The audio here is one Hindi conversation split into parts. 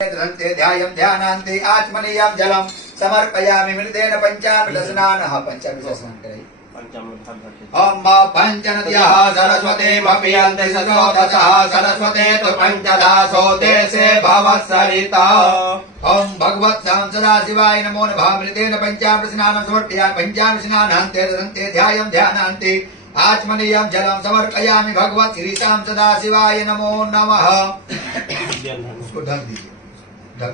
ध्यायं ध्यानान्ते आत्मनीयं जलं समर्पयामि मृतेन पंचामृतस्नानः पंचामृतस्नान करे ओम पंचनद्यः सरस्वतीमपियन्ति सचोदशः सरस्वते तु पंचदासोते से भवत्सरिता ओम भगवत्सां सदाशिवाय नमो नमः मृतेन पंचामृतस्नानं समर्पयामि पंचामृतस्नानान्ते दन्ते ध्यायं ध्यानान्ते आत्मनीयं जलं समर्पयामि भगवत् श्रीशां सदाशिवाय नमो नमः। उसको ढक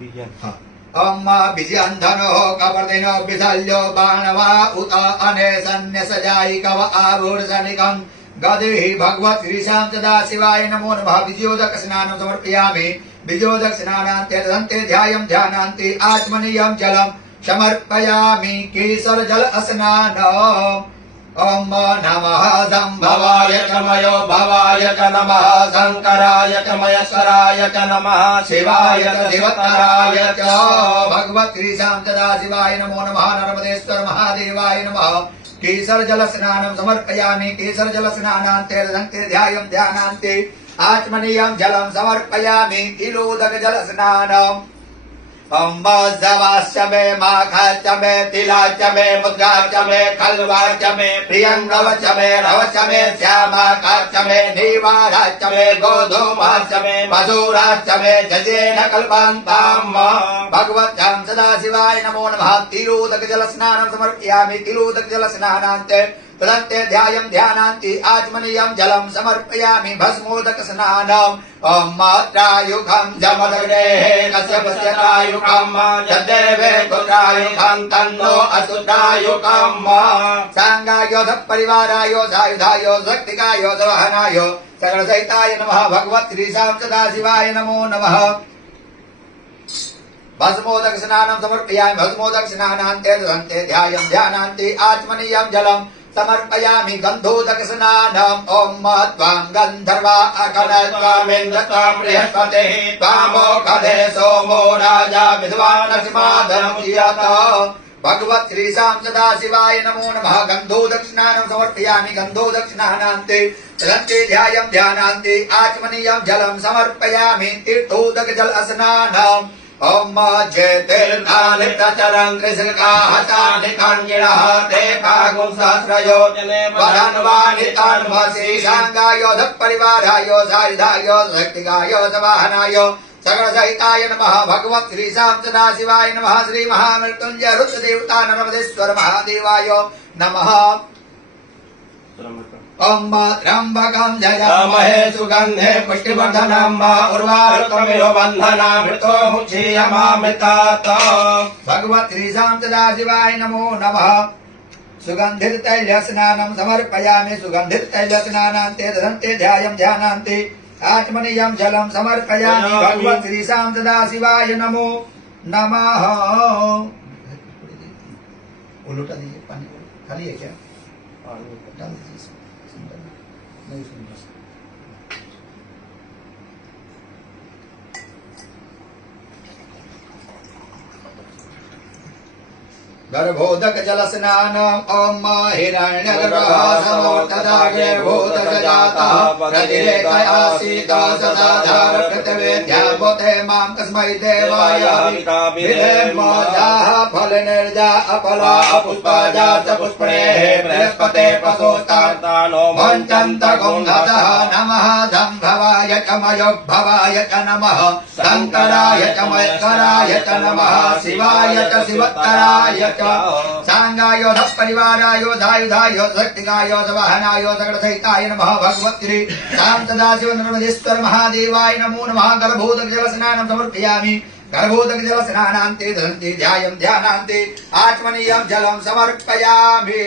दीजिए हाँ ओम विजयंधनो कपर्दिनो विशल्यो बाणवा उत अनेसन्य सजाई कव आभूषणिकं गदिहि भगवत् श्रीशां सदाशिवाय नमो नमः विजयोदक स्नानं समर्पयामि विजयोदक स्नानान्ते दन्ते ध्यायं ध्यानान्ते आत्मनीयं जलं समर्पयामि केसर जल स्नानम् ओम नमः संभवाय च मयो भवाय च नमः शंकराय च महेश्वराय च नमः शिवाय च शिवतराय च भगवत् श्रीशां सदाशिवाय नमो नमः नर्मदेश्वर महादेवाय नमः केसर जल स्नानं समर्पयामि केसर जल स्नानान्ते दन्ते ध्यायं ध्यानान्ते आत्मनीयं जलं समर्पयामि तिलोदक जल स्नानम् ओम जवाश्च मे माखाश्च मे तिलाश्च मे मुद्राश्च मे खल्वाश्च मे प्रियंगवश्च मे रवश्च मे श्यामाकाश्च मे नीवाराश्च मे गोधूमाश्च मे मधुराश्च मे जजेन कल्पान्ताम् भगवत्यां सदाशिवाय नमो नमः तिलोदक जल स्नानं समर्पयामि तिलोदक जल स्नानान्ते तदन्ते ध्यायं ध्यानान्ते आत्मनीयं जलं समर्पयामि भस्मोदक स्नानम् ओम मात्रायुखं जमदग्नेः कश्यपस्यतायुखं यद्देवे कुत्रायुखं तन्नो असुरायुखं सांगायोध परिवारायो सायुधायो शक्तिकायो सवहनायो सकलसहिताय नमः भगवत् श्रीशां सदाशिवाय नमो नमः। भस्मोदक स्नानं समर्पयामि भस्मोदक स्नानान्ते दन्ते ध्यायं ध्यानान्ते आत्मनीयं जलं समर्पयामि गन्धोदक स्नानम् ओम त्वां गन्धर्वा अकनत्वामिन्द्र त्वां बृहस्पतिः त्वामोषधे सोमो राजा विद्वान् नरसिंहादमुच्यत भगवत् श्रीशां सदाशिवाय नमो नमः गन्धोदक स्नानं समर्पयामि गन्धोदक स्नानान्ते तदन्ते ध्यायं ध्यानान्ते आत्मनीयं जलं समर्पयामि तीर्थोदक जल स्नानम् ओम जयतीर्थानि प्रचरन् त्रिशङ्काहतानि काञ्जिणः ते कागुं सहस्रयो वदन्वानि तन्मसि शाङ्गायोध परिवारायो सायुधायो शक्तिकायो सवाहनाय सकलसहिताय नमः भगवत् श्रीशां सदाशिवाय नमः श्री महामृत्युञ्जय रुद्रदेवता नर्मदेश्वर महादेवाय नमः। ओम त्र्यंबकं जयामहे सुगंधे पुष्टिवर्धनम् उर्वारुकमिव बन्धनामृतो मुच्यमामृतात् भगवत् श्रीशां सदाशिवाय नमो नमः सुगन्धित तैल स्नानं समर्पयामि सुगन्धित तैल स्नानान्ते दन्ते ध्यायं ध्यानान्ते आत्मनीयं जलं समर्पयामि भगवत् श्रीशां सदाशिवाय नमो नमः। उलटा दीजिए पानी खाली है क्या डाल दीजिए नहीं सुन गर्भोदक जल स्नानम् ओम हिरण्यगर्भः समोर्तदागे भूतक जातः प्रतिरेकयासीत सदाधार पृथिवेद्याभूते मां कस्मै देवाय विलेमोजाः फलनिर्जा अपला पुष्पाजा च पुष्पणेः बृहस्पते पशुस्तानो वञ्चन्त गुंहतः नमः धम्भवाय च मयोद्भवाय च नमः शङ्कराय च महेश्वराय च नमः शिवाय च शिवतराय च सांगायोध परिवारायो सायुधायो शक्तिकायो सवाहनायो सकलसहिताय नमः भगवत् श्रीशां सदाशिव नर्मदेश्वर महादेवाय नमो नमः। गर्भोदक जल स्नानं समर्पयामि गर्भोदक जल स्नानान्ते दन्ते ध्यायं ध्यानान्ते आत्मनीयं जलं समर्पयामि।